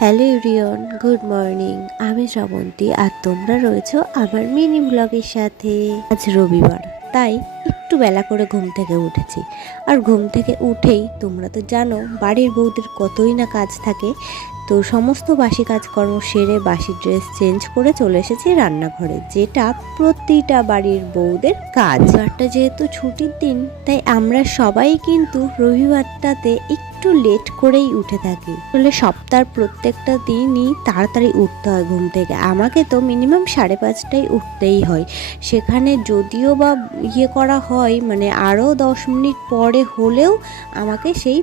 Hello ইউরিয়ন good morning. আমি শ্রাবন্তী আর তোমরা রয়েছো আমার মিনি ব্লগের সাথে। আজ রবিবার, তাই একটু বেলা করে ঘুম থেকে উঠেছি। আর ঘুম থেকে উঠেই তোমরা তো জানো, বাড়ির বউদের কতই না কাজ থাকে। তো সমস্ত বাসি কাজকর্ম সেরে বাসি ড্রেস চেঞ্জ করে চলে এসেছি রান্নাঘরে, যেটা প্রতিটা বাড়ির বউদের কাজ। রবিবারটা যেহেতু ছুটির দিন, তাই আমরা সবাই কিন্তু রবিবারটাতে একটু লেট করেই উঠে থাকি। আসলে সপ্তাহের প্রত্যেকটা দিনই তাড়াতাড়ি উঠতে হয় ঘুম থেকে। আমাকে তো মিনিমাম সাড়ে পাঁচটায় উঠতেই হয়। সেখানে যদিও বা ইয়ে করা হয় মানে আরও দশ মিনিট পরে হলেও আমাকে সেই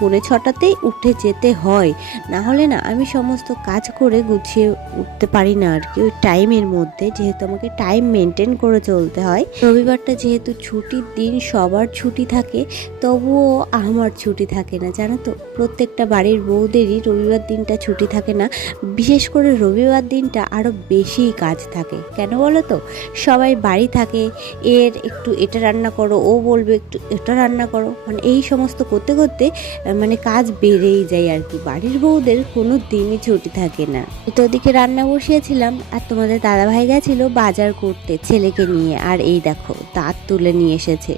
পৌনে ছটাতেই উঠে যেতে হয়। না হলে না আমি সমস্ত কাজ করে গুছিয়ে উঠতে পারি না আর কি। ওই টাইমের মধ্যে যেহেতু আমাকে টাইম মেনটেন করে চলতে হয়। রবিবারটা যেহেতু ছুটির দিন, সবার ছুটি থাকে, তবুও আমার ছুটি থাকে না। জানো তো, প্রত্যেকটা বাড়ির বউদেরই রবিবার দিনটা ছুটি থাকে না। বিশেষ করে রবিবার দিনটা আরও বেশি কাজ থাকে। কেন বলো তো? সবাই বাড়ি থাকে, এর একটু এটা রান্না করো, ও বলবে একটু এটা রান্না করো। মানে এই সমস্ত করতে করতে মানে কাজ বেড়েই যায় আর কি। বাড়ির বউদের কোনো দিনই ছুটি থাকে না। তো ওদিকে রান্না বসিয়েছিলাম আর তোমাদের দাদাভাই গেছিল বাজার করতে ছেলেকে নিয়ে। আর এই দেখো, দাঁত তুলে নিয়ে এসেছে।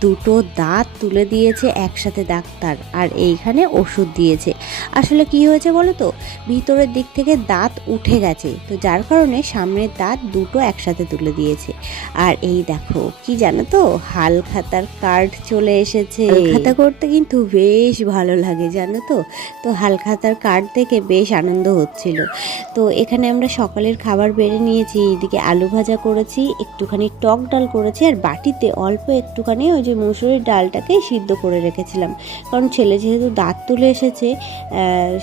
দুটো দাঁত তুলে দিয়েছে একসাথে ডাক্তার আর এইখানে ওষুধ দিয়েছে। আসলে কি হয়েছে বলো তো? ভিতরের দিক থেকে দাঁত উঠে গেছে। তো যার কারণে সামনের দাঁত দুটো একসাথে তুলে দিয়েছে। আর এই দেখো, কি জানো তো? হাল খাতার কার্ড চলে এসেছে। খাতা করতে কিন্তু বেশ ভালো লাগে, জানো তো? তো হাল খাতার কার্ড দেখে বেশ আনন্দ হচ্ছিল। তো এখানে আমরা সকালের খাবার বেড়ে নিয়েছি, এদিকে আলু ভাজা করেছি, একটুখানি টক ডাল করেছি, আর বাটিতে অল্প একটুখানি ওই যে মুসুরির ডালটাকে সিদ্ধ করে রেখেছিলাম। কারণ ছেলে যেহেতু দাঁত তুলে এসেছে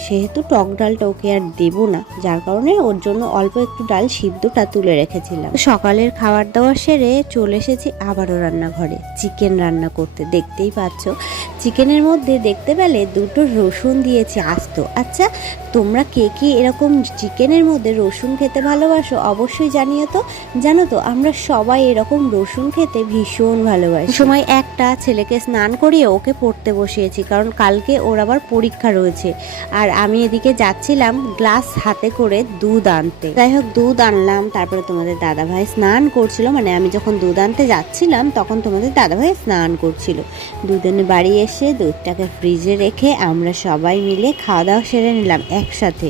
সেহেতু টক ডালটা ওকে আর দেবো না। যার কারণে ওর জন্য অল্প একটু ডাল সিদ্ধটা তুলে রেখেছিলাম। সকালের খাবার দাবার সেরে চলে এসেছি আবারও রান্নাঘরে, চিকেন রান্না করতে। দেখতেই পাচ্ছ, চিকেনের মধ্যে দেখতে পেলে দুটো রসুন দিয়েছি আস্ত। আচ্ছা তোমরা কে কে এরকম চিকেনের মধ্যে রসুন খেতে ভালোবাসো অবশ্যই জানিও তো। জানো তো, আমরা সবাই এরকম রসুন খেতে ভীষণ ভালোবাসি। সময় একটা ছেলেকে স্নান করিয়ে ওকে পড়তে বসিয়েছি, কারণ কালকে ওর আবার পরীক্ষা রয়েছে। আর আমি এদিকে যাচ্ছিলাম গ্লাস হাতে করে দুধ আনতে। যাই হোক, দুধ আনলাম, তারপরে তোমাদের দাদাভাই স্নান করছিল। মানে আমি যখন দুধ আনতে যাচ্ছিলাম, তখন তোমাদের দাদাভাই স্নান করছিল। দুদিনে বাড়ি এসে দুধটাকে ফ্রিজে রেখে আমরা সবাই মিলে খাওয়া দাওয়া সেরে নিলাম একসাথে।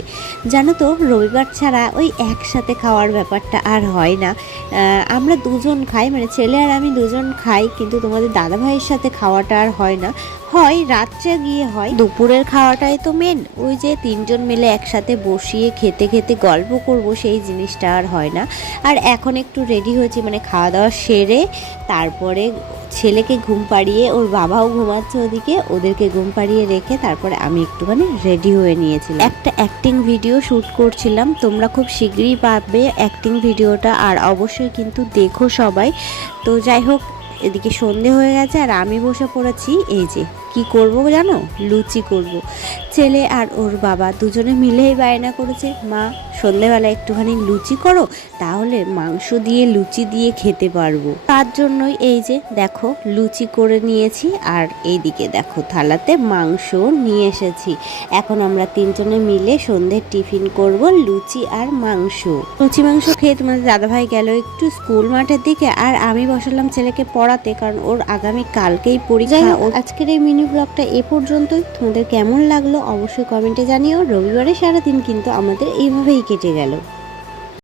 জানো তো, রবিবার ছাড়া ওই একসাথে খাওয়ার ব্যাপারটা আর হয় না। আমরা দুজন খাই মানে ছেলে আর আমি দুজন খাই, কিন্তু তোমাদের দাদা ভাইয়ের সাথে খাওয়াটা আর হয় না। হয় রাত্রে গিয়ে হয়। দুপুরের খাওয়াটাই তো মেন ওই যে তিনজন মিলে একসাথে বসিয়ে খেতে খেতে গল্প করব, সেই জিনিসটা আর হয় না। আর এখন একটু রেডি হয়েছি মানে খাওয়া দাওয়া সেরে তারপরে ছেলেকে ঘুম পাড়িয়ে, ওর বাবাও ঘুমাচ্ছে ওদিকে, ওদেরকে ঘুম পাড়িয়ে রেখে তারপরে আমি একটুখানি রেডি হয়ে নিয়েছিলাম। একটা অ্যাক্টিং ভিডিও শ্যুট করছিলাম, তোমরা খুব শীঘ্রই পাবে অ্যাক্টিং ভিডিওটা আর অবশ্যই কিন্তু দেখো সবাই। তো যাই হোক এদিকে সন্ধে হয়ে গেছে আর আমি বসে পড়েছি। এই যে, কি করব জানো? লুচি করব। ছেলে আর ওর বাবা দুজনে মিলেই বায়না করেছে, মা, সন্ধেবেলা একটুখানি লুচি করো, তাহলে মাংস দিয়ে লুচি দিয়ে খেতে পারব। তার জন্যই এই যে, দেখো, লুচি করে নিয়েছি আর এইদিকে দেখো, থালাতে মাংস নিয়ে এসেছি। এখন আমরা তিনজনে মিলে সন্ধ্যের টিফিন করব লুচি আর মাংস। লুচি মাংস খেয়ে তোমাদের দাদাভাই গেল একটু স্কুল মাঠের দিকে আর আমি বসালাম ছেলেকে পড়াতে কারণ ওর আগামী কালকেই পরীক্ষা। আজকের এই মিনি ব্লগটা এ পর্যন্তই। তোমাদের কেমন লাগল অবশ্যই কমেন্টে জানিও। রবিবারে সারাদিন কিন্তু আমাদের এইভাবেই কেটে গেল।